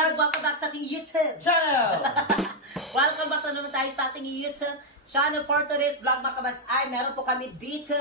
kamads! Welcome back sa ating YouTube channel! Welcome back na naman tayo sa ating YouTube channel for today's vlog mga kamads ay meron po kami dito.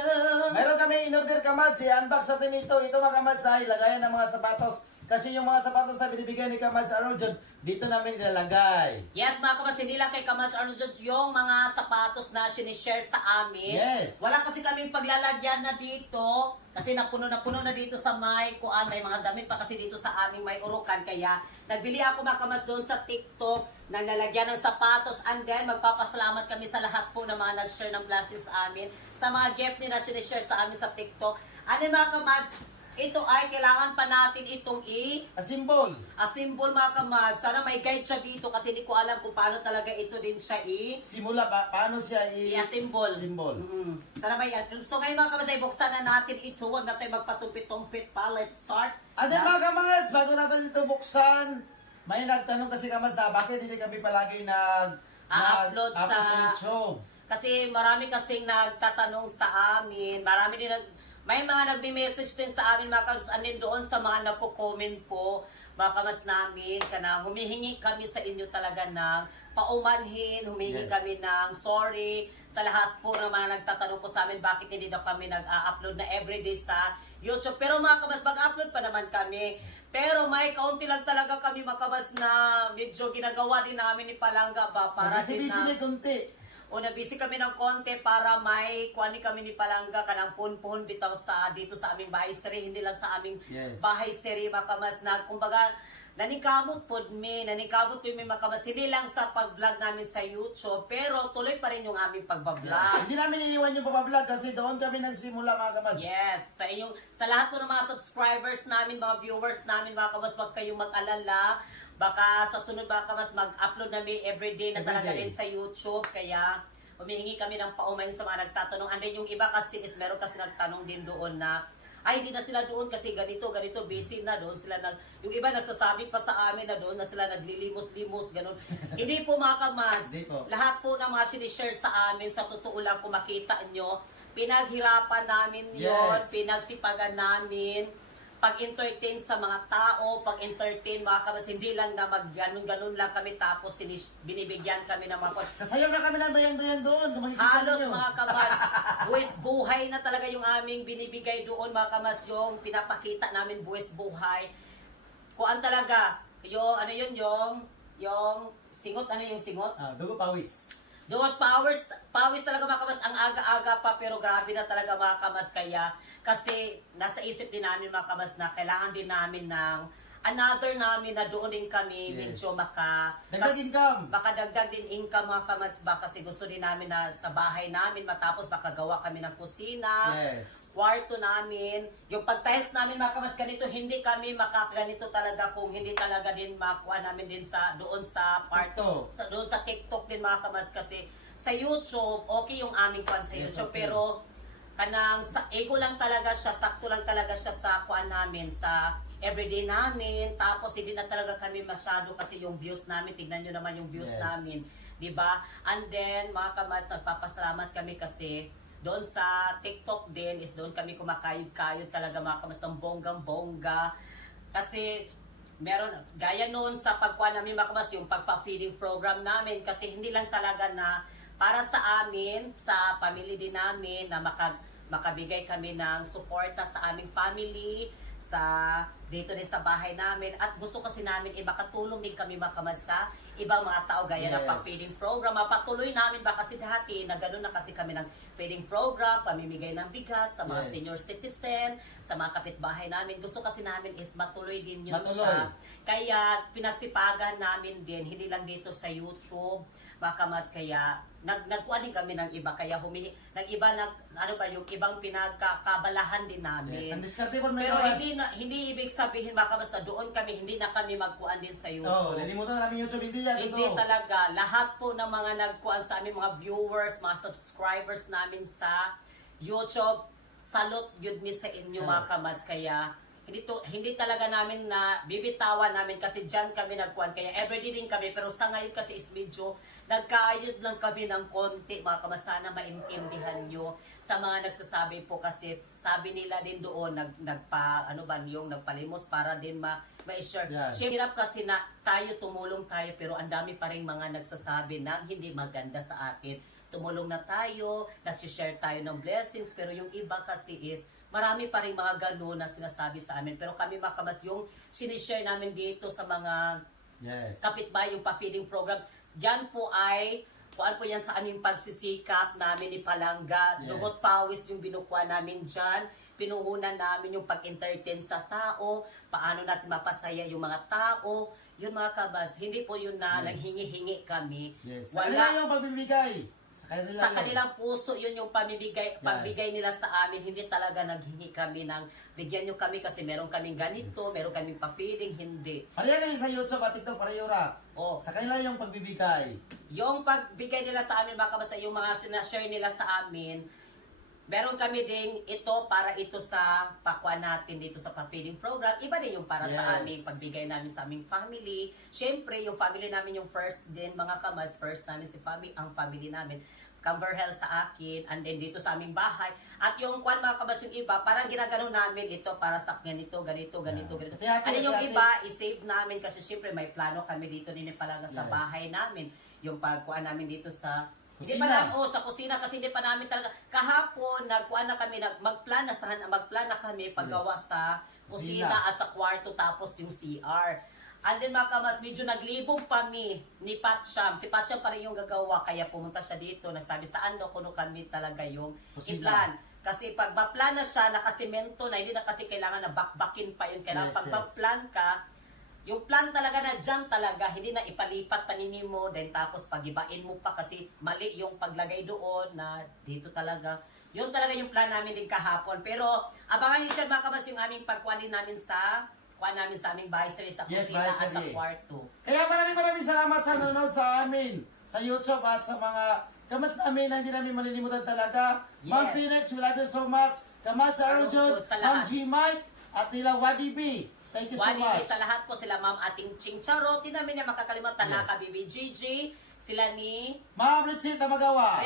Meron kami in-order kamads, i-unbox natin ito. Ito mga kamads ay lagayan ng mga sapatos. Kasi yung mga sapatos na binibigay ni Kamads Arnold, dito namin ilalagay. Yes mga kamads, hindi lang kay Kamads Arnold yung mga sapatos na sinishare sa amin. Yes. Wala kasi kaming paglalagyan na dito kasi napuno na dito sa may kuan, may mga damit pa kasi dito sa aming may urukan. Kaya nagbili ako mga kamads doon sa TikTok ng lalagyan ng sapatos, and then magpapasalamat kami sa lahat po na mga nag-share ng blessings sa amin, sa mga gift nila sinishare sa amin sa TikTok. Ano mga kamads, ito ay kailangan pa natin itong Asimbol. symbol mga kamads. Sana may guide siya dito kasi hindi ko alam kung paano talaga ito din siya Simula ba? Paano siya symbol. Symbol. Sana may so ngayon mga kamads ay buksan na natin ito. Huwag na tayo magpatumpit-tumpit pa. Let's start. And then mga kamads, bago natin ito buksan, may nagtanong kasi kamads na bakit hindi kami palagi upload sa YouTube. Kasi marami kasing nagtatanong sa amin. May mga nagme-message din sa amin mga kamads, and then doon sa mga nagko-comment po mga kamads namin, kana humihingi kami sa inyo talaga ng paumanhin, humihingi kami ng sorry sa lahat po ng mga nagtatanong po sa amin bakit hindi daw kami nag-upload na everyday sa YouTube. Pero mga kamads, mag-upload pa naman kami. Pero may kaunti lang talaga kami mga kamads na medyo ginagawa din namin ni Palangga ba para din na kunti. o nabisi kami ng konti para may kuani kami ni Palangga kanang punpun bitaw sa dito sa aming bahay seri, hindi lang sa aming bahay seri mga kamads, na kumbaga naningkamot po mi makamas, hindi lang sa pag-vlog namin sa YouTube, pero tuloy pa rin yung aming pagbablog. Hindi namin iiwan yung pagbablog kasi doon kami nagsimula mga kamads. Yes, sa lahat po ng mga subscribers namin, mga viewers namin mga kamads, wag kayong mag-alala. Baka sa sunod mga kamads, mag-upload namin everyday na talaga din sa YouTube. Kaya humihingi kami ng paumanhin sa mga nagtatanong. And then yung iba kasi is meron kasi nagtanong din doon na ay hindi na sila doon kasi ganito, busy na doon sila yung iba nagsasabi pa sa amin na doon na sila naglilimos-limos, ganun. Hindi po mga kamads, lahat po ng mga sinishare sa amin, sa totoo lang kung makita nyo, pinaghirapan namin yon, pinagsipagan namin, pag-entertain sa mga tao, pag-entertain mga kamads, hindi lang na mag-ganun-ganun lang kami tapos binibigyan kami ng mga sasayaw na kami ng dayang-dayang doon. halos mga kamads, buwis buhay na talaga yung aming binibigay doon mga kamads, yung pinapakita namin buwis buhay. Kuan talaga, yung ano yun, yung singot, ano yung singot? Dugo pawis. Dugot pawis talaga mga kamads, ang aga-aga pa, pero grabe na talaga mga kamads. Kaya kasi nasa isip din namin mga kamads na kailangan din namin ng another namin na doon din kami medyo makadagdag din income mga kamads ba, kasi gusto din namin na sa bahay namin matapos makagawa kami ng kusina, kwarto namin, yung pag-tiles namin mga kamads, ganito hindi kami makaganito talaga kung hindi talaga din makuha namin din sa doon sa doon sa TikTok din mga kamads. Kasi sa YouTube okay yung aming kuan sa YouTube, pero kanang sa ego lang talaga siya, sakto lang talaga siya sa kuan namin sa everyday namin, tapos hindi na talaga kami masyado kasi yung views namin, tignan nyo naman yung views namin, di ba? And then, mga kamads, nagpapasalamat kami kasi doon sa TikTok din, is doon kami kumakayod-kayod talaga mga kamads ng bonggang-bongga. Kasi, meron, gaya noon sa pagkuha namin mga kamads, yung pagpa-feeding program namin, kasi hindi lang talaga na para sa amin, sa family din namin, na makabigay kami ng suporta sa aming family, sa dito din sa bahay namin, at gusto kasi namin makatulong din kami mga kamads sa ibang mga tao gaya ng pag-feeding program. Mapatuloy namin ba kasi dati na gano'n na kasi kami ng feeding program, pamimigay ng bigas sa mga senior citizen, sa mga kapitbahay namin. Gusto kasi namin is matuloy din yun siya. Kaya pinagsipagan namin din, hindi lang dito sa YouTube mga kamads. Kaya nagkuha din kami ng iba, kaya yung ibang pinagkakabalahan din namin. Pero hindi ibig sabihin mga kamads na doon kami, hindi na kami magkuhan din sa YouTube. Nalimutan na namin YouTube, hindi talaga. Lahat po ng mga nagkuhan sa amin, mga viewers, mga subscribers namin sa YouTube, salute yun mi sa inyo mga kamads. Kaya hindi talaga namin na bibitawan namin kasi diyan kami nagkuhan. Kaya everyday din kami, pero sa ngayon kasi is medyo nagkaayod lang kami ng konti. Mga kamas, sana maintindihan nyo sa mga nagsasabi po kasi sabi nila din doon nagpalimos para din ma-share. Yeah. Hirap kasi na tayo tumulong tayo pero ang dami pa rin mga nagsasabi na hindi maganda sa atin. Tumulong na tayo, nag-share tayo ng blessings, pero yung iba kasi is marami pa rin mga gano'n na sinasabi sa amin. Pero kami mga kamas, yung sinishare namin dito sa mga kapitbahay, yung pa-feeding program, dyan po ay, kuan po yan sa aming pagsisikap namin ni Palangga. Dugot pawis yung binukuha namin dyan. Pinuhunan namin yung pag-entertain sa tao, paano natin mapasaya yung mga tao. Yun mga kabas, hindi po yun na naghingi-hingi kami. Wala yung pagbibigay. Sa kanilang puso, yun yung pagbigay nila sa amin. Hindi talaga naghingi kami ng bigyan nyo kami kasi meron kaming ganito, meron kaming pa-feeding, hindi. Pareha na yung sa YouTube at TikTok, pareho ra. Sa kanila yung pagbibigay. Yung pagbigay nila sa amin, mga kabasa, yung mga sinashare nila sa amin, meron kami ding ito para ito sa pakwa natin dito sa pa-feeding program. Iba din yung para sa aming pagbigay namin sa aming family. Siyempre, yung family namin yung first din, mga kamas, first namin ang family namin. Camberhell sa akin, and then dito sa aming bahay. At yung kwan mga kabas, yung iba, parang ginagano namin ito para sa ganito. Ano yung iba, i-save namin kasi siyempre may plano kami dito din pala sa bahay namin. Yung pagkuhan namin dito sa hindi pa namin, sa kusina kasi hindi pa namin talaga. Kahapon, magplana kami paggawa sa kusina at sa kwarto tapos yung CR. And then mga kamas, medyo naglibog kami ni Patsyam. Si Patsyam pa rin yung gagawa kaya pumunta siya dito. Nagsabi saan kuno kami talaga yung i-plan. Kasi pag maplana siya, nakasemento na, hindi na kasi kailangan na bakbakin pa yun. Kailangan pag ma-plan ka, yung plan talaga na dyan talaga, hindi na ipalipat paninin mo, then tapos pagibain mo pa kasi mali yung paglagay doon na dito talaga. Yun talaga yung plan namin din kahapon. Pero abangan nyo siya mga kabas yung aming pagkuhanin namin sa aming bahay sa kusina at sa kwarto. Kaya maraming salamat sa nanonood sa amin, sa YouTube at sa mga kamas namin na hindi namin malilimutan talaga. Ma'am Phoenix, we love you so much. Kamas sa Arujun, Ma'am G. Mike, at nila Wadi B. Thank you so much. Sa lahat po sila Ma'am Ating Ching Charo. Di namin niya makakalimutan na BBGG. Sila ni Ma'am Rachel Tamagawa.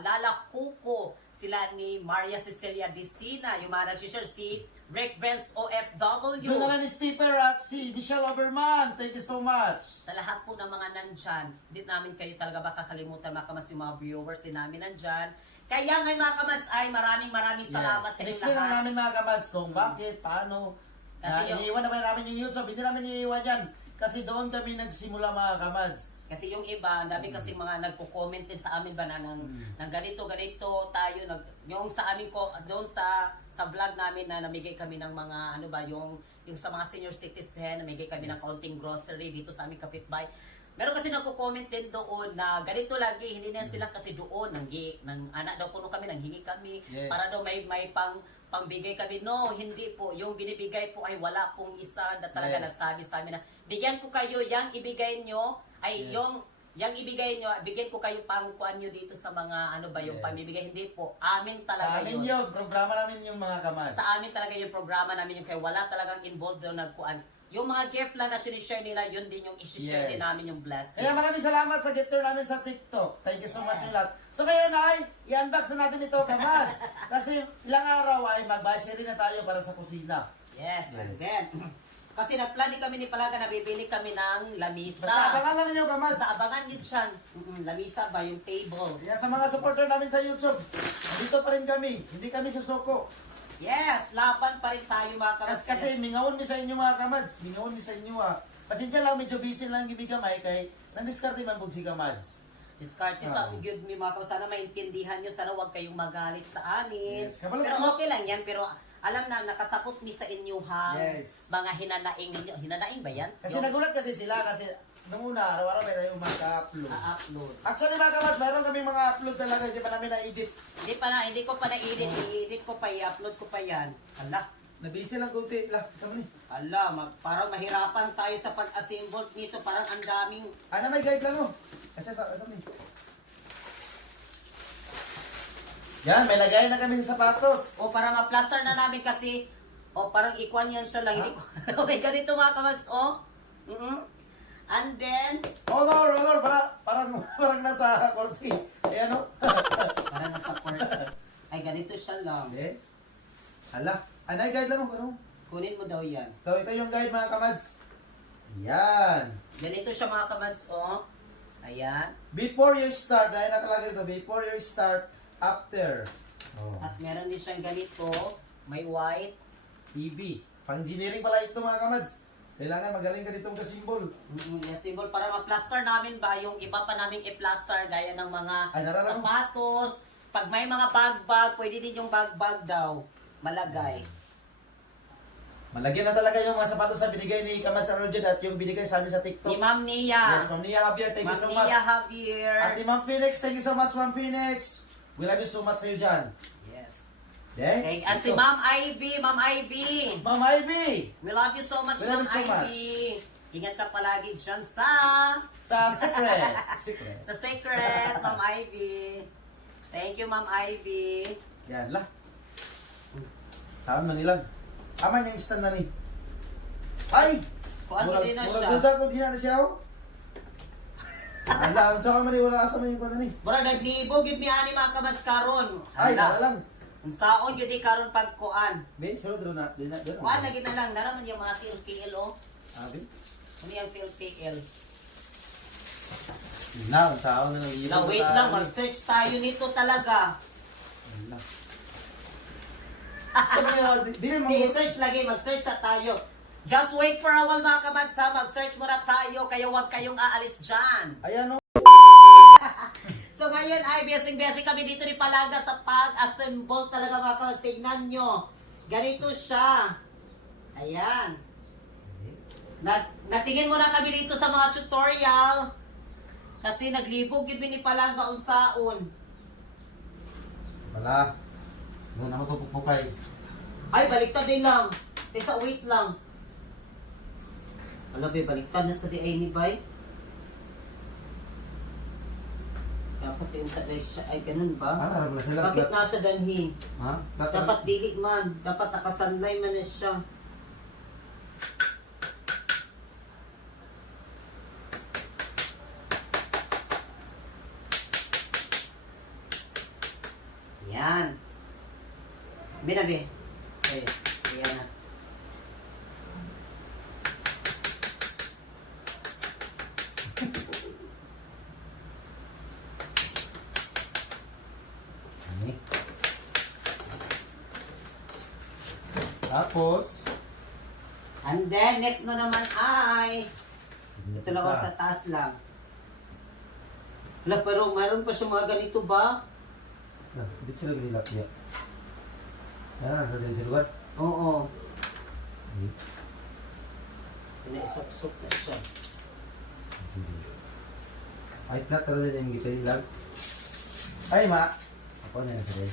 Lala Cuco. Sila ni Maria Cecilia Dicina. Yung mga nag-share si Rick Vance OFW. Jonathan Stipper at si Michelle Oberman. Thank you so much. Sa lahat po ng mga nandyan, hindi namin kayo talaga makakalimutan mga kamas, yung mga viewers din namin nandyan. Kaya ngayon mga kamas ay maraming salamat sa inyo Explain lang lahat. namin mga kamas kung bakit, paano. Kasi iniiwan naman namin yung YouTube, hindi namin iniiwan yan. Kasi doon kami nagsimula mga kamads. Kasi yung iba, dami kasi mga nagko-comment din sa amin ba na ng ganito tayo, yung sa amin ko, doon sa vlog namin na namigay kami ng mga, yung sa mga senior citizen, namigay kami ng kaunting grocery dito sa aming kapitbahay. Meron kasi nagko-comment din doon na ganito lagi, hindi na sila kasi doon, nang anak daw kuno kami, nanghingi kami, para daw may pangbigay kami. No, hindi po. Yung binibigay po ay wala pong isa na talaga nagsabi sa amin na bigyan ko kayo, yang ibigay nyo, ay yung ibigay nyo, bigyan ko kayo pang kuan nyo dito sa mga yung pamibigay. Hindi po. Amin talaga sa amin yun. Programa namin yung mga kamads. Sa amin talaga yung programa namin yung kaya wala talagang involved doon nagkuan. Yung mga gift lang na sinishare nila, yun din yung isi-share din namin yung blessing. Kaya maraming salamat sa gifter namin sa TikTok. Thank you so much yung lahat. So ngayon ay, i-unbox na natin ito, kamads. Kasi ilang araw ay mag-bashery na tayo para sa kusina. Yes. And then, kasi nagplani kami ni Palaga na bibili kami ng lamisa. Basta abangan lang ninyo, kamads. Basta abangan nyo dyan. Lamisa ba yung table? Kaya sa mga supporter namin sa YouTube, dito pa rin kami. Hindi kami susuko. Yes, laban pa rin tayo mga kamads. Kasi mingawon mi sa inyo mga kamads. Mingawon mi sa inyo Pasensya lang, medyo busy lang gibigamay kay nang-discarte man po si kamads. Discarte sa good mi mga kamads. Sana maintindihan nyo. Sana huwag kayong magalit sa amin. Yes. Pero okay lang yan. Pero alam na, nakasapot mi sa inyo mga hinanaing ninyo. Hinanaing ba yan? Kasi nagulat kasi sila kasi nung una, araw-araw may tayo mag-upload. Upload. Actually mga kamads, mayroon kami mga upload talaga. Hindi pa namin na-edit. Hindi ko pa na-edit. I-edit ko pa, i-upload ko pa yan. Hala. Nabisi lang kunti lang. Sabi ni. Hala, parang mahirapan tayo sa pag-assemble nito. Parang ang daming... May guide lang mo. Kasi sabi ni. Yan, may lagay na kami sa sapatos. O para ma-plaster na namin kasi O, parang ikwan yan siya lang. Hindi ko. Okay, ganito mga kamads, oh. And then, Honor, parang nasa korte. Ayan o. parang nasa court. Ay, ganito siya lang. Hindi. Hala. Ay, guide lang mo. Ano? Kunin mo daw yan. Ito yung guide mga kamads. Yan. Ganito siya mga kamads, oh. Ayan. Before you start, dahil nakalagay ito, before you start, after. Oh. At meron din siyang ganito. May white. PB. Pang-engineering pala ito mga kamads. Kailangan magaling ka ditong kasimbol. Yes, symbol para ma-plaster namin ba yung iba pa naming i-plaster gaya ng mga Ay, narala mo. sapatos. Pag may mga bag-bag, pwede din yung bag-bag daw. Malagay. Malagyan na talaga yung mga sapatos na binigay ni Kamads Arnold at yung binigay sa amin sa TikTok. Ni Ma'am Nia. Yes, Ma'am Nia Javier, thank you Ma'am so much. Nia Javier. At ni Ma'am Phoenix, thank you so much, Ma'am Phoenix. We love you so much sa'yo dyan. Yes. Okay? Okay. At si Ma'am Ivy. Ma'am Ivy. Ma'am Ivy. We love you so much, We love Ma'am you so much. Ivy. Ingat ka palagi dyan sa Secret. sa secret, Ma'am Ivy. Thank you, Ma'am Ivy. Yan lah. Saan man nilang. Aman yung stand na ni. Ay! Kung ano din na siya. Murag duda ko din na siya oh. Ala, unsa ka man wala asa man yung kuan ni. Mura naglibog yun mi ani mga kamads karon. Ay, Hala. dala lang. Ang saon yun di karon pagkuan. Ben, sunod ro na. Din na. Kuan lagi na lang naraman yung mga TLTL oh. Abi. Ano yung TLTL? Na, unsa na nang Na wait lang, mag-search tayo nito talaga. Sabi niya, di rin mo. I-search lagi, mag-search sa tayo. Just wait for a while mga kamads ha, mag-search muna tayo kaya huwag kayong aalis dyan. Ayan oh. So ngayon ay blessing kami dito ni Palaga sa pag-assemble talaga mga kamads. Tignan nyo. Ganito siya. Ayan. Natingin muna kami dito sa mga tutorial. Kasi naglibog yun ni Palaga unsaon. Wala. Muna mo to pupukay. Ay, baliktad din lang. Tesa, wait lang. Wala ba, baliktad na sa di ay ni Bay? Dapat yung taday siya. Ay, ganun ba? Alam na sila. Bakit nasa danhi? Ha? Dapat dili man. Dapat nakasanlay man na siya. Yan. Binabi. Ay, yan na. Ini. Tapos, And then, next na naman ay, ito lang ako sa taas lang. Wala, pero mayroon pa siya mga ganito ba? Hindi sila ginilap niya. Yan, nasa din sa lugar. Oo. Pinaisok-sok na siya. Ay, flat talaga din yung gipay lang. Ay, ma! Ako na yan sa rin.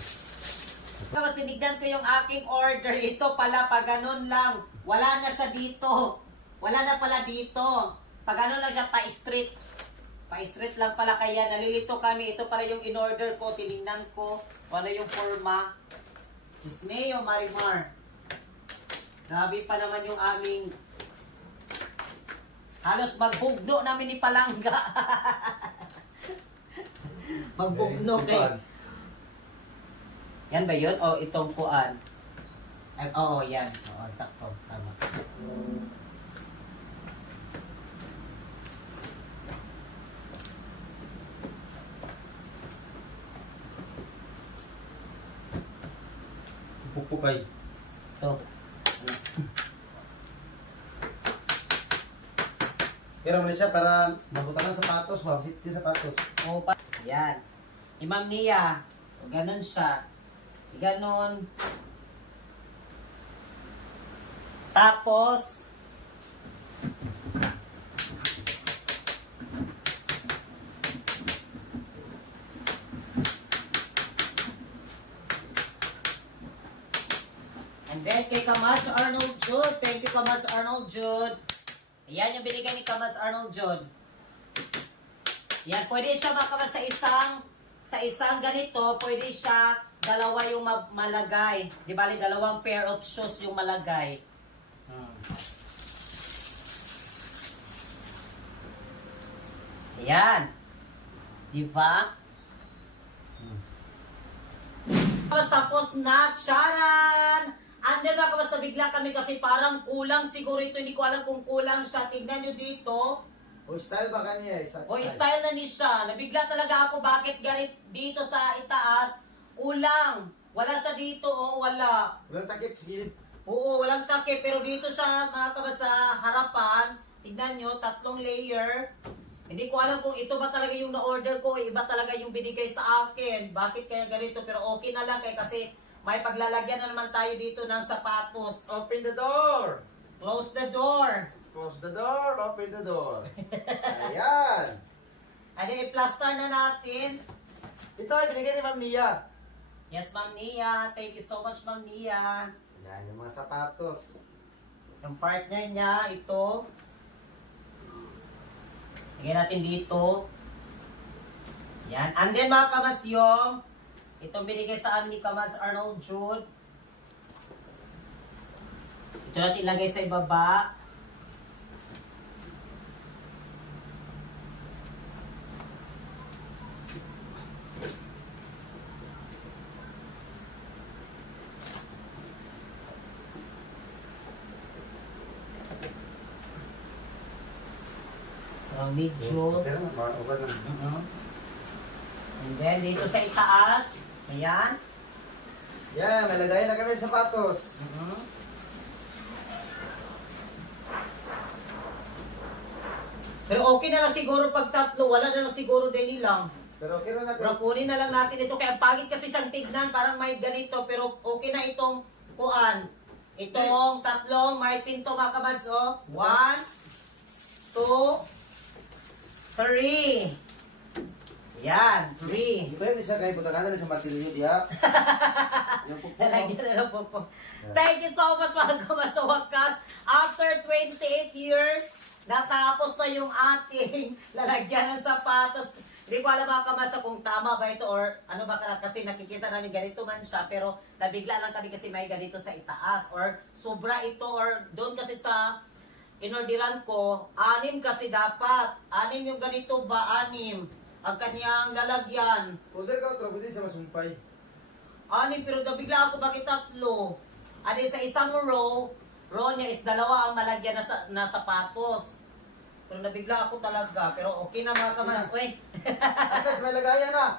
Tapos tinignan ko yung aking order. Ito pala, pag ganun lang. Wala na siya dito. Wala na pala dito. Pag ganun lang siya, pa-street. Pa-street lang pala. Kaya nalilito kami. Ito pala yung in-order ko. Tinignan ko. Ano yung forma. Diyos mio, Marimar. Grabe pa naman yung aming... Halos magbugno namin ni Palangga. Magbugno kay... Yan ba yun? O itong kuan? Ay, oo, yan. Oo, sakto. Tama. Pupukay. Ito. Pero mali siya para mabutan ng sapatos, mabusiti sapatos. Oo pa. Yan. Imam Nia. O, ganun siya. Ganon. Tapos, and then kay Kamads Arnold Jude. Thank you, Kamads Arnold Jude. Ayan yung binigay ni Kamads Arnold Jude. Yan, pwede siya makamas sa isang ganito, pwede siya dalawa yung malagay. Di bali, dalawang pair of shoes yung malagay. Ayan. Diba? Tapos na, charan! And then mga kabasta, bigla kami kasi parang kulang siguro ito. Hindi ko alam kung kulang siya. Tignan nyo dito. O style ba kanya eh? O style na ni siya. Nabigla talaga ako bakit ganit dito sa itaas. Kulang. Wala siya dito, oh, wala. Walang takip, sige. Oo, walang takip. Pero dito siya, mga kabasta, sa harapan. Tignan nyo, 3 layer. Hindi ko alam kung ito ba talaga yung na-order ko, iba talaga yung binigay sa akin. Bakit kaya ganito? Pero okay na lang kasi may paglalagyan na naman tayo dito ng sapatos. Open the door! Close the door. Close the door, open the door. Ayan! Ano, i-plaster na natin. Ito ay binigay ni Ma'am Nia. Yes, Ma'am Nia. Thank you so much, Ma'am Nia. Ayan, yung mga sapatos. Yung partner niya, ito. Lagyan natin dito. Yan. And then mga kamas yung itong binigay sa amin ni Kamas Arnold Jude. Ito natin ilagay sa ibaba. Medyo. And then, dito sa itaas. Ayan. Yan, may lagayan na kami sa sapatos. Pero okay na lang siguro pag 3. Wala na lang siguro din lang. Pero okay na Pero kunin na lang natin ito. Kaya pagit kasi siyang tignan. Parang may ganito. Pero okay na itong kuan. Itong 3 may pinto mga kabads. 1, 2, 3. Yan, 3. Ito yung isa kayo butakan na sa martilyo diya. Nalagyan na lang po. Thank you so much mga kabads. Sa wakas, after 28 years, natapos na yung ating lalagyan ng sapatos. Hindi ko alam mga kamasa kung tama ba ito or ano ba kasi nakikita namin ganito man siya pero nabigla lang kami kasi may ganito sa itaas or sobra ito or doon kasi sa inordiran ko, 6 kasi dapat. 6 yung ganito ba? 6. Ang kanyang lalagyan. Order ka otro, pwede sa masumpay. 6 pero nabigla ako bakit 3? Ano sa isang row niya is 2 ang malagyan na sapatos. Pero nabigla ako talaga. Pero okay na mga kamas. Uy. Atas, may lagayan na.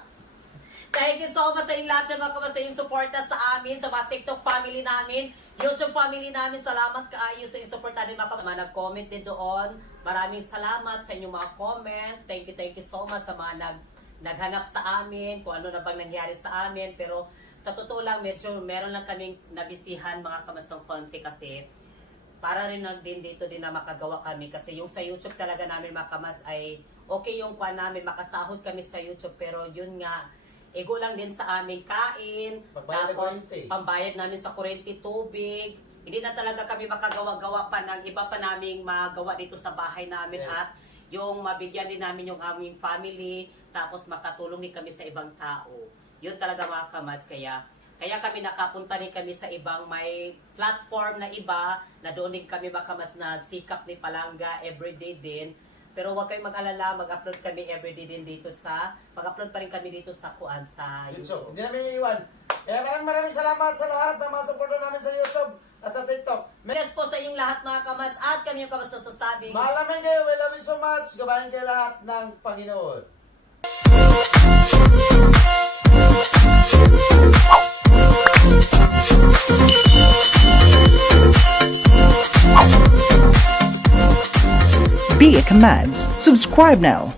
Thank you so much sa inyong lahat mga kamas sa inyong suporta sa amin, sa mga TikTok family namin, YouTube family namin. Salamat kaayo sa inyong suporta din mga kamas. Nag-comment din doon. Maraming salamat sa inyong mga comment. Thank you so much sa mga naghanap sa amin, kung ano na bang nangyari sa amin. Pero sa totoo lang, medyo meron lang kaming nabisihan mga kamas ng konti kasi para rin lang din dito din na makagawa kami kasi yung sa YouTube talaga namin mga kamas ay okay yung kuha namin, makasahod kami sa YouTube pero yun nga, ego lang din sa aming kain, tapos pambayad namin sa kuryente, tubig, hindi na talaga kami makagawa-gawa pa ng iba pa naming magawa dito sa bahay namin at yung mabigyan din namin yung aming family, tapos makatulong din kami sa ibang tao. Yun talaga mga kamas, kaya kami nakapunta rin kami sa ibang may platform na iba na doon din kami baka mas nagsikap ni Palanga everyday din. Pero huwag kayong mag-alala, mag-upload kami everyday din dito mag-upload pa rin kami dito sa YouTube. Hindi namin iiwan. Kaya maraming salamat sa lahat ng mga supporter namin sa YouTube at sa TikTok. Yes po sa inyong lahat mga kamas at kami yung kamas sasabing Malamang kayo, we love you so much. Gabayan kayo lahat ng Panginoon. Be It Commands. Subscribe now.